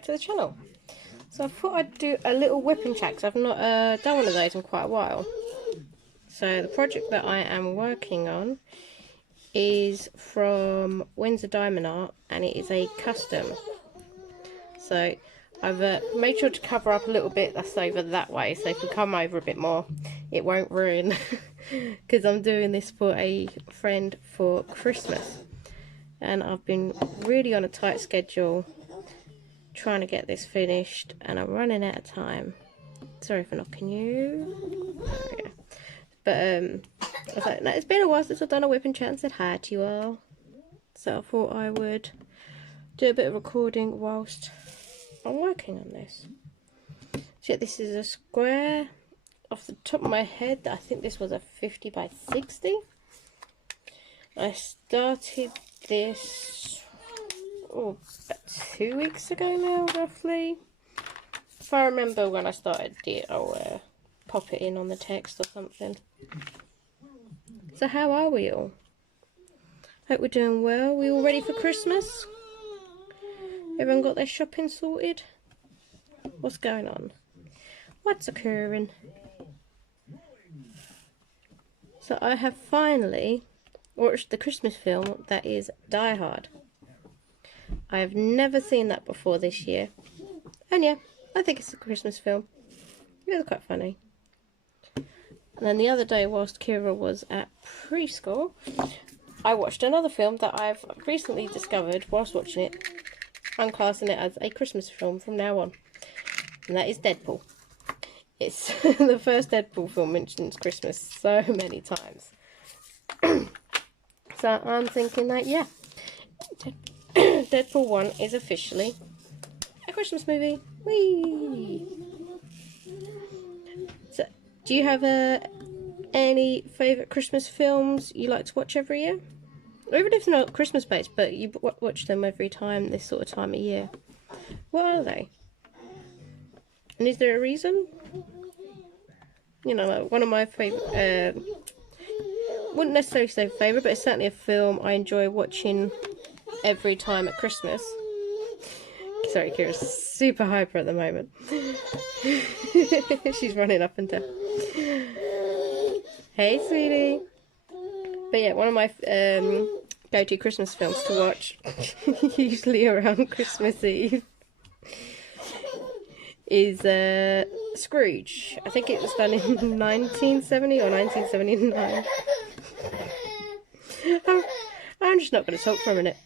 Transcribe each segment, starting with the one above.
back to the channel. So I thought I'd do a little whipping chat because I've not done one of those in quite a while. So the project that I am working on is from Windsor Diamond Art, and it is a custom. So I've made sure to cover up a little bit that's over that way, so if you come over a bit more it won't ruin, because I'm doing this for a friend for Christmas, and I've been really on a tight schedule trying to get this finished, and I'm running out of time. Sorry for knocking you. There we go. But I was like, no, it's been a while since I've done a whipping chat and said hi to you all, so I thought I would do a bit of recording whilst I'm working on this. So yeah, this is a square. Off the top of my head, I think this was a 50 by 60. I started this about 2 weeks ago now, roughly. If I remember when I started it, I'll pop it in on the text or something. So how are we all? Hope we're doing well. We all ready for Christmas? Everyone got their shopping sorted? What's going on? What's occurring? So I have finally watched the Christmas film that is Die Hard. I have never seen that before this year. And yeah, I think it's a Christmas film. It was quite funny. And then the other day, whilst Kira was at preschool, I watched another film that I've recently discovered whilst watching it. I'm classing it as a Christmas film from now on. And that is Deadpool. It's the first Deadpool film mentions Christmas so many times. So I'm thinking that, yeah, Deadpool 1 is officially a Christmas movie. Whee! So, do you have any favourite Christmas films you like to watch every year? Or even if they're not Christmas based, but you watch them every time, this sort of time of year. What are they? And is there a reason? You know, like one of my favourite, wouldn't necessarily say favourite, but it's certainly a film I enjoy watching every time at Christmas. Sorry, Kira's super hyper at the moment. She's running up and down. Hey, sweetie. But yeah, one of my go-to Christmas films to watch, usually around Christmas Eve, is Scrooge. I think it was done in 1970 or 1979. I'm just not going to talk for a minute.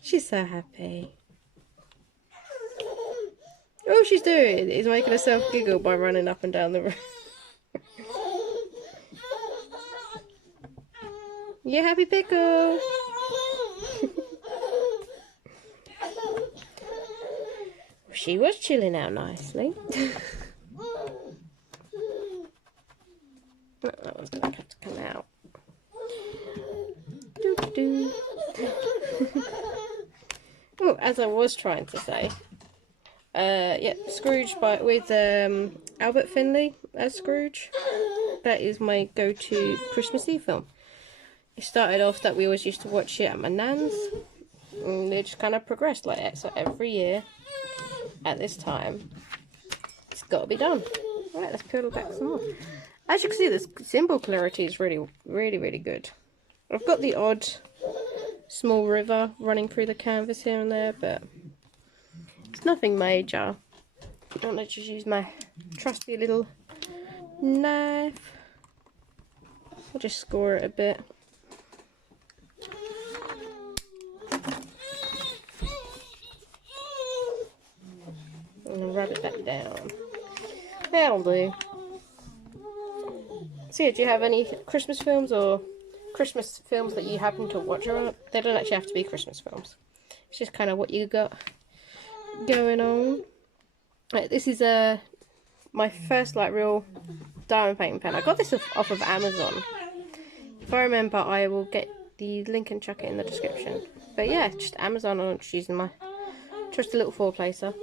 She's so happy. All she's doing is making herself giggle by running up and down the room. You happy, Pickle? She was chilling out nicely. That one's going to have to come out. Doo-doo. Oh, as I was trying to say, yeah, Scrooge with Albert Finley as Scrooge. That is my go-to Christmas Eve film. It started off that we always used to watch it at my nan's, and it just kind of progressed like that. So every year at this time, it's got to be done. Right, let's peel back some more. As you can see, the symbol clarity is really, really, really good. I've got the odd small river running through the canvas here and there, but it's nothing major. I'm going to just use my trusty little knife. I'll just score it a bit. And rub it back down. That'll do. So yeah, do you have any Christmas films or Christmas films that you happen to watch around? They don't actually have to be Christmas films. It's just kind of what you got going on. Right, this is my first like real diamond painting pen. I got this off of Amazon. If I remember, I will get the link and chuck it in the description. But yeah, just Amazon. I'm just using my trusty little 4-placer.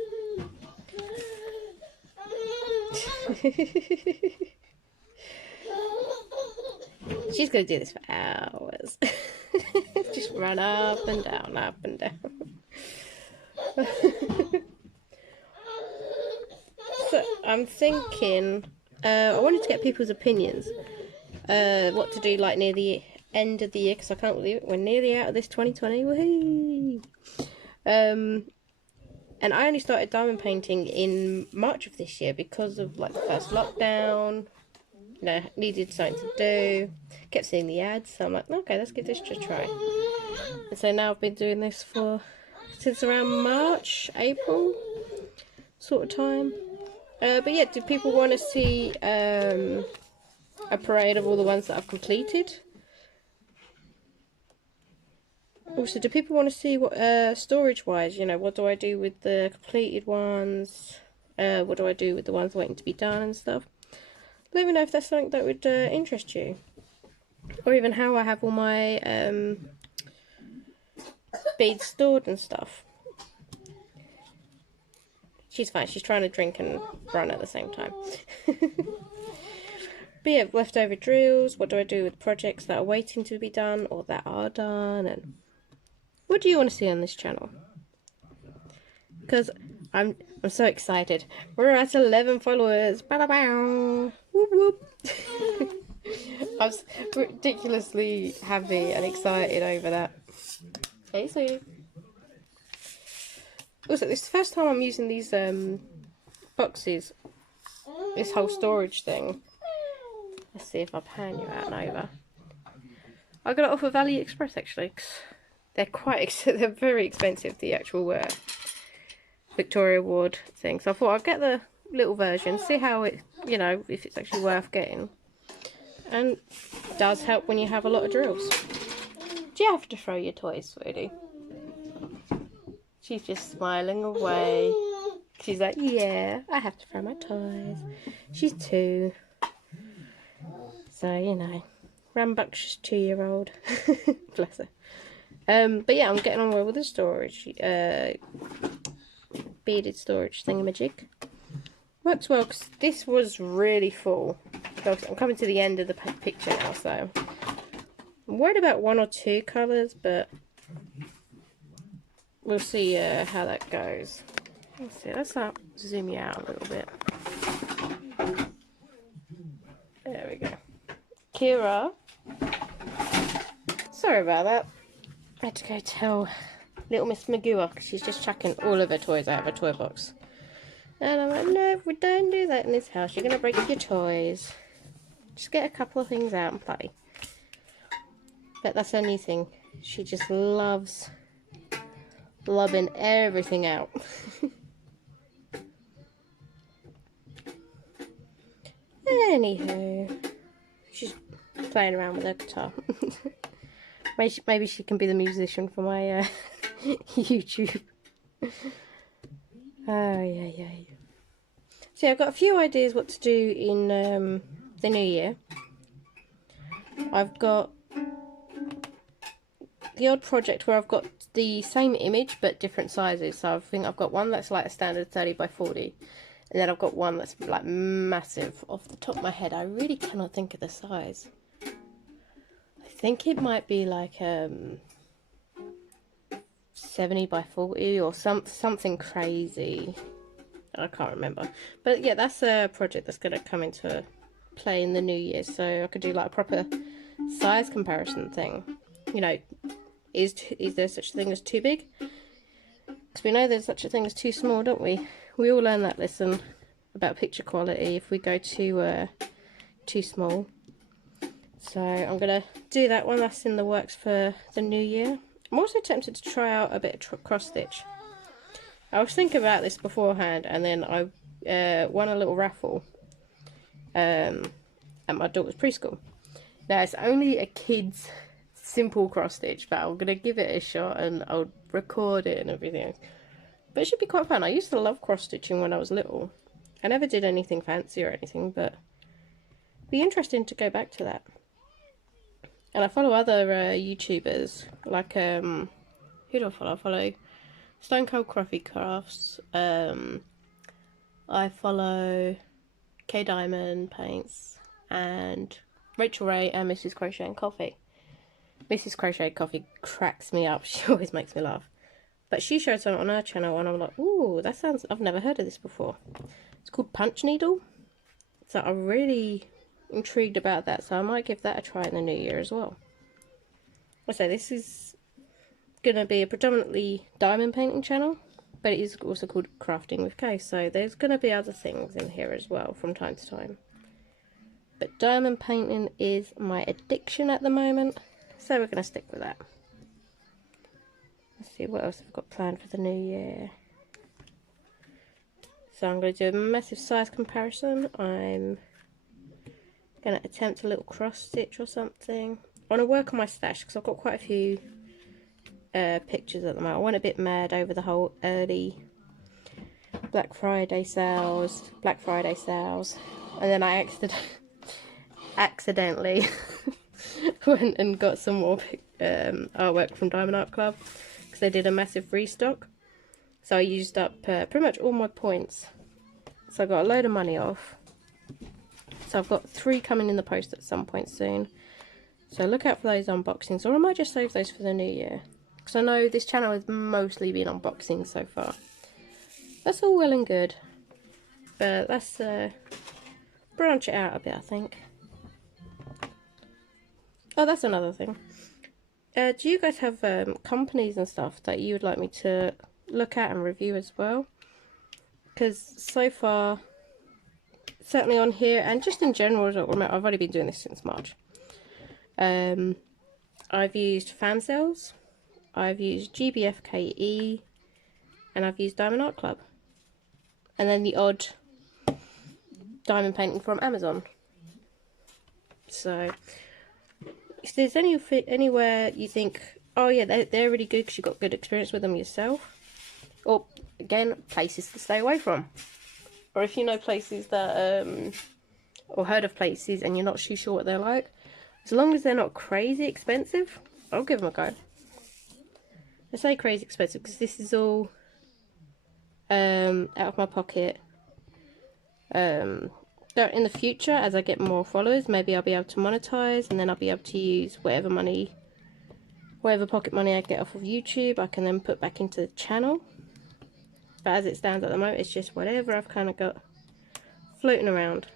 She's going to do this for hours. Just run up and down, up and down. So I'm thinking, I wanted to get people's opinions, what to do like near the end of the year, because I can't believe it, we're nearly out of this 2020. Woohoo! And I only started diamond painting in March of this year because of like the first lockdown. You know, needed something to do. Kept seeing the ads, so I'm like, okay, let's give this a try. And so now I've been doing this since around March, April sort of time. But yeah, do people want to see a parade of all the ones that I've completed? Also, do people want to see what storage-wise, you know, what do I do with the completed ones? What do I do with the ones waiting to be done and stuff? Let me know if that's something that would interest you. Or even how I have all my beads stored and stuff. She's fine, she's trying to drink and run at the same time. But yeah, leftover drills, what do I do with projects that are waiting to be done or that are done, and what do you want to see on this channel? Because I'm so excited. We're at 11 followers. Ba-da-bow. Whoop whoop. I was ridiculously happy and excited over that. Hey, sweetie. Also, this is the first time I'm using these boxes. This whole storage thing. Let's see if I pan you out and over. I got it off of AliExpress actually. They're they're very expensive, the actual Victoria Ward thing. So I thought I'd get the little version, see how it, you know, if it's actually worth getting. And it does help when you have a lot of drills. Do you have to throw your toys, sweetie? She's just smiling away. She's like, yeah, I have to throw my toys. She's 2. So, you know, rambunctious 2-year-old. Bless her. But yeah, I'm getting on well with the storage. Beaded storage thingamajig. Works well because this was really full. I'm coming to the end of the picture now, so I'm worried about 1 or 2 colours, but we'll see how that goes. Let's see, let's zoom you out a little bit. There we go. Kira, sorry about that. I had to go tell little Miss Magua because she's just chucking all of her toys out of her toy box. And I'm like, no, we don't do that in this house. You're going to break your toys. Just get a couple of things out and play. But that's her new thing. She just loves lobbing everything out. Anywho, she's playing around with her guitar. Maybe she can be the musician for my YouTube. Oh, yeah. See, I've got a few ideas what to do in the new year. I've got the odd project where I've got the same image but different sizes. So I think I've got one that's like a standard 30 by 40. And then I've got one that's like massive. Off the top of my head, I really cannot think of the size. I think it might be like 70 by 40 or something crazy. I can't remember. But yeah, that's a project that's going to come into play in the new year. So I could do like a proper size comparison thing. You know, is there such a thing as too big? Because we know there's such a thing as too small, don't we? We all learn that lesson about picture quality if we go too small. So I'm going to do that one. That's in the works for the new year. I'm also tempted to try out a bit of cross stitch. I was thinking about this beforehand, and then I won a little raffle at my daughter's preschool. Now it's only a kid's simple cross stitch, but I'm going to give it a shot and I'll record it and everything. But it should be quite fun. I used to love cross stitching when I was little. I never did anything fancy or anything, but it'd be interesting to go back to that. And I follow other YouTubers, like, who do I follow? I follow Stone Cold Coffee Crafts, I follow K Diamond Paints, and Rachel Ray and Mrs. Crochet and Coffee. Mrs. Crochet Coffee cracks me up. She always makes me laugh. But she showed something on her channel and I'm like, ooh, that sounds, I've never heard of this before. It's called Punch Needle. So I'm really intrigued about that. So I might give that a try in the new year as well. I say this is going to be a predominantly diamond painting channel, but it is also called Crafting with Kay. So there's going to be other things in here as well from time to time. But diamond painting is my addiction at the moment, so we're going to stick with that. Let's see what else I've got planned for the new year. So I'm going to do a massive size comparison. I'm going to attempt a little cross stitch or something. I want to work on my stash because I've got quite a few pictures at the moment. I went a bit mad over the whole early Black Friday sales, and then I accidentally went and got some more artwork from Diamond Art Club because they did a massive restock. So I used up pretty much all my points. So I got a load of money off. So I've got 3 coming in the post at some point soon. So look out for those unboxings, or I might just save those for the new year. Because I know this channel has mostly been unboxing so far. That's all well and good. But let's branch it out a bit, I think. Oh, that's another thing. Do you guys have companies and stuff that you would like me to look at and review as well? Because so far, certainly on here and just in general, I've already been doing this since March. I've used Fan Sales, I've used GBFKE, and I've used Diamond Art Club. And then the odd diamond painting from Amazon. So if there's anywhere you think, oh yeah, they're really good because you got good experience with them yourself, or again, places to stay away from, or if you know places that or heard of places and you're not too sure what they're like, as long as they're not crazy expensive, I'll give them a go. I say crazy expensive because this is all out of my pocket. In the future, as I get more followers, maybe I'll be able to monetize, and then I'll be able to use whatever pocket money I get off of YouTube, I can then put back into the channel. But as it stands at the moment, it's just whatever I've kind of got floating around.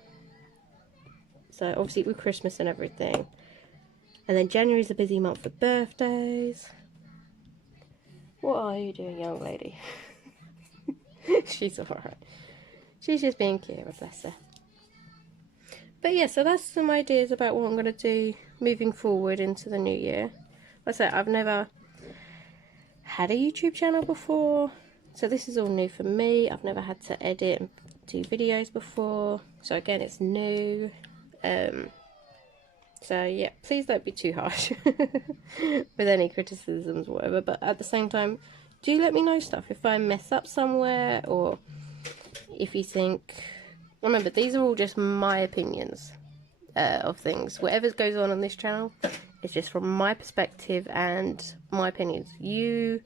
So obviously with Christmas and everything. And then January's a busy month for birthdays. What are you doing, young lady? She's alright. She's just being cute, bless her. But yeah, so that's some ideas about what I'm going to do moving forward into the new year. Like I said, I've never had a YouTube channel before, so this is all new for me. I've never had to edit and do videos before, so again, it's new. So yeah, please don't be too harsh with any criticisms or whatever, but at the same time, do let me know stuff if I mess up somewhere, or if you think, remember, these are all just my opinions of things. Whatever goes on this channel is just from my perspective and my opinions. You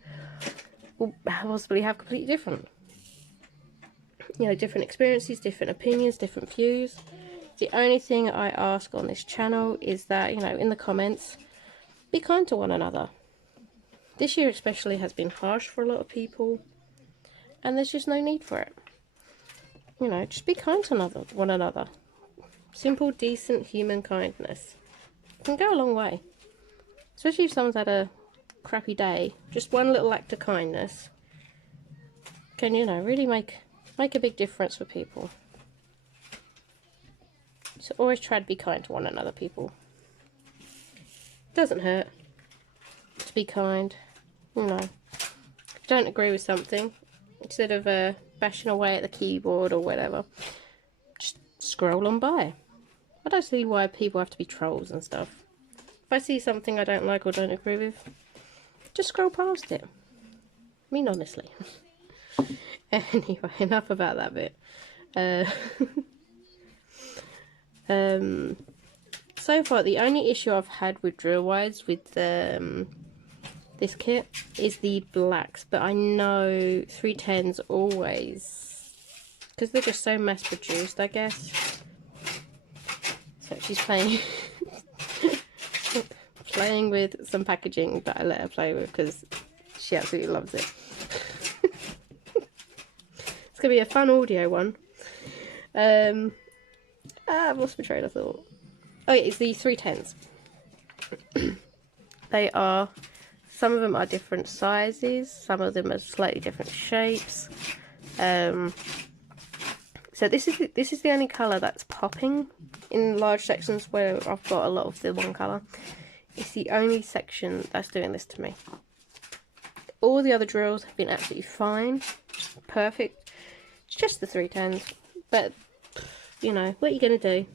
will possibly have completely different, different experiences, different opinions, different views. The only thing I ask on this channel is that, in the comments, be kind to one another. This year especially has been harsh for a lot of people, and there's just no need for it. Just be kind to one another. Simple, decent human kindness can go a long way. Especially if someone's had a crappy day. Just one little act of kindness can, really make a big difference for people. So always try to be kind to one another, people. Doesn't hurt to be kind. If you don't agree with something, instead of bashing away at the keyboard or whatever, just scroll on by. I don't see why people have to be trolls and stuff. If I see something I don't like or don't agree with, just scroll past it. I mean, honestly. Anyway, enough about that bit. So far, the only issue I've had with drill wires with this kit is the blacks, but I know 310s always, because they're just so mass produced, I guess. So she's playing playing with some packaging that I let her play with because she absolutely loves it. It's going to be a fun audio one. I've lost my train of thought. Oh yeah, it's the 310s. They are, some of them are different sizes, some of them are slightly different shapes. So this is the only colour that's popping in large sections where I've got a lot of the one colour. It's the only section that's doing this to me. All the other drills have been absolutely fine, perfect. It's just the 310s, but you know, what are you going to do?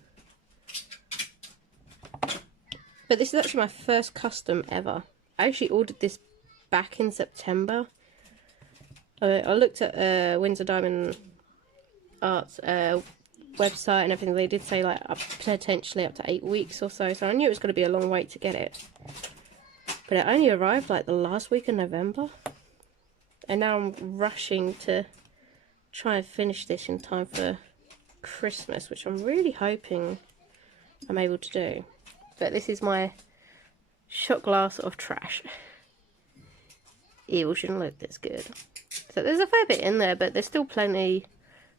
But this is actually my first custom ever. I actually ordered this back in September. I looked at Windsor Diamond Art's website and everything. They did say like potentially up to 8 weeks or so, so I knew it was going to be a long wait to get it. But it only arrived like the last week of November. And now I'm rushing to try and finish this in time for Christmas, which I'm really hoping I'm able to do. But this is my shot glass of trash. It shouldn't look this good. So there's a fair bit in there, but there's still plenty.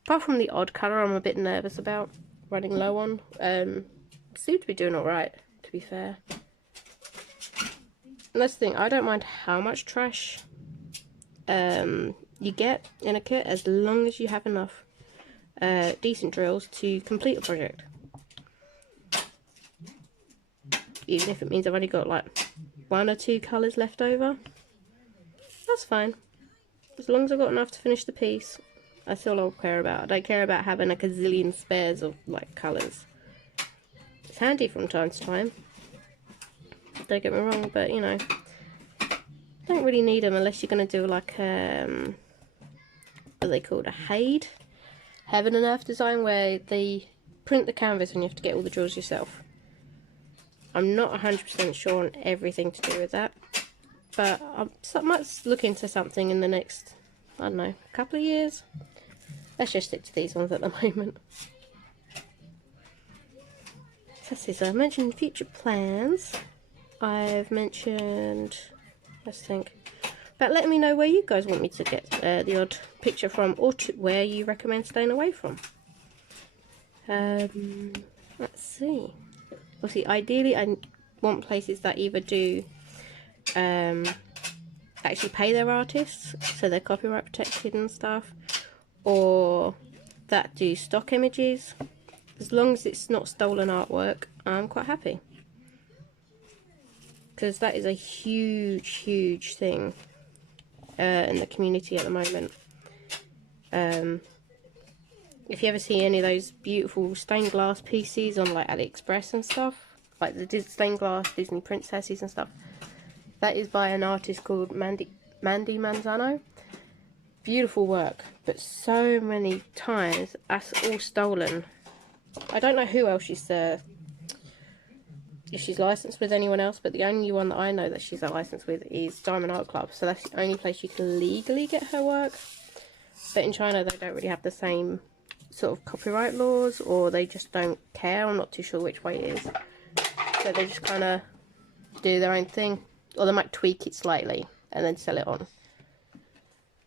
Apart from the odd colour I'm a bit nervous about running low on. Seem to be doing alright, to be fair. And that's the thing, I don't mind how much trash you get in a kit, as long as you have enough decent drills to complete a project. Even if it means I've only got like 1 or 2 colours left over, that's fine. As long as I've got enough to finish the piece, that's all I'll care about. I don't care about having a gazillion spares of like colours. It's handy from time to time, don't get me wrong, but you know, don't really need them unless you're going to do like what are they called, a HAID, Heaven and Earth design, where they print the canvas and you have to get all the drills yourself. I'm not 100% sure on everything to do with that, but I might look into something in the next, I don't know, couple of years. Let's just stick to these ones at the moment. So I mentioned future plans. I've mentioned, let's think, about letting me know where you guys want me to get the odd picture from, or where you recommend staying away from. Let's see. Obviously, ideally, I want places that either do actually pay their artists, so they're copyright protected and stuff, or that do stock images. As long as it's not stolen artwork, I'm quite happy. Because that is a huge thing in the community at the moment. If you ever see any of those beautiful stained glass pieces on like AliExpress and stuff, like the stained glass Disney princesses and stuff, that is by an artist called Mandy Manzano. Beautiful work, but so many times that's all stolen. I don't know who else she's if she's licensed with anyone else, but the only one that I know that she's licensed with is Diamond Art Club, so that's the only place you can legally get her work. But in China they don't really have the same sort of copyright laws, or they just don't care. I'm not too sure which way it is, so they just kind of do their own thing, or they might tweak it slightly and then sell it on.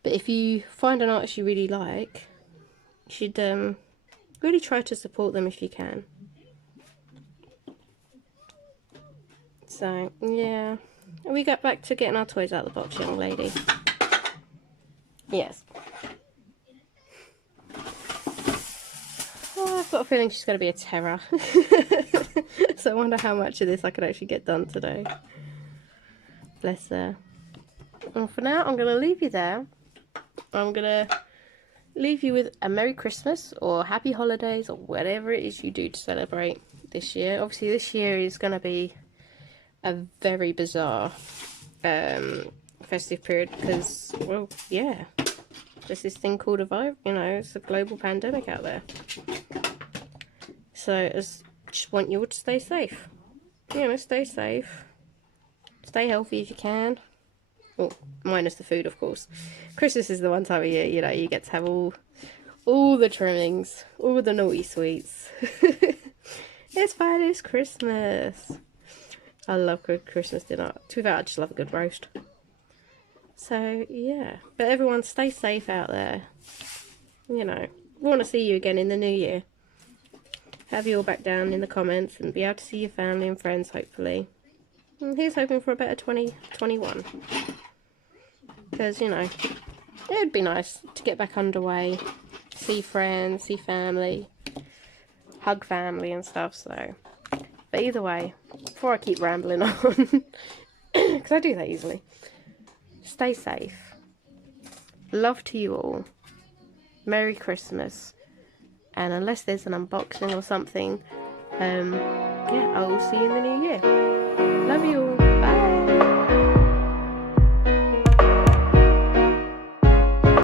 But if you find an artist you really like, you should really try to support them if you can. So yeah, we got back to getting our toys out of the box, young lady. Yes. Oh, I've got a feeling she's going to be a terror. So I wonder how much of this I could actually get done today. Bless her. And for now, I'm going to leave you there. I'm going to leave you with a Merry Christmas or Happy Holidays or whatever it is you do to celebrate this year. Obviously, this year is going to be a very bizarre festive period because, well, yeah, there's this thing called a virus, you know, it's a global pandemic out there. So I just want you all to stay safe. You know, stay safe, stay healthy if you can. Well, minus the food, of course. Christmas is the one time of year, you know, you get to have all the trimmings, all the naughty sweets. It's fine, it's Christmas. I love good Christmas dinner. To be fair, I just love a good roast. So, yeah. But everyone, stay safe out there. You know, we want to see you again in the new year. Have you all back down in the comments and be able to see your family and friends, hopefully. And here's hoping for a better 2021. Because, you know, it would be nice to get back underway. See friends, see family. Hug family and stuff, so. But either way, before I keep rambling on, because I do that easily, stay safe. Love to you all. Merry Christmas. And unless there's an unboxing or something, yeah, I will see you in the new year.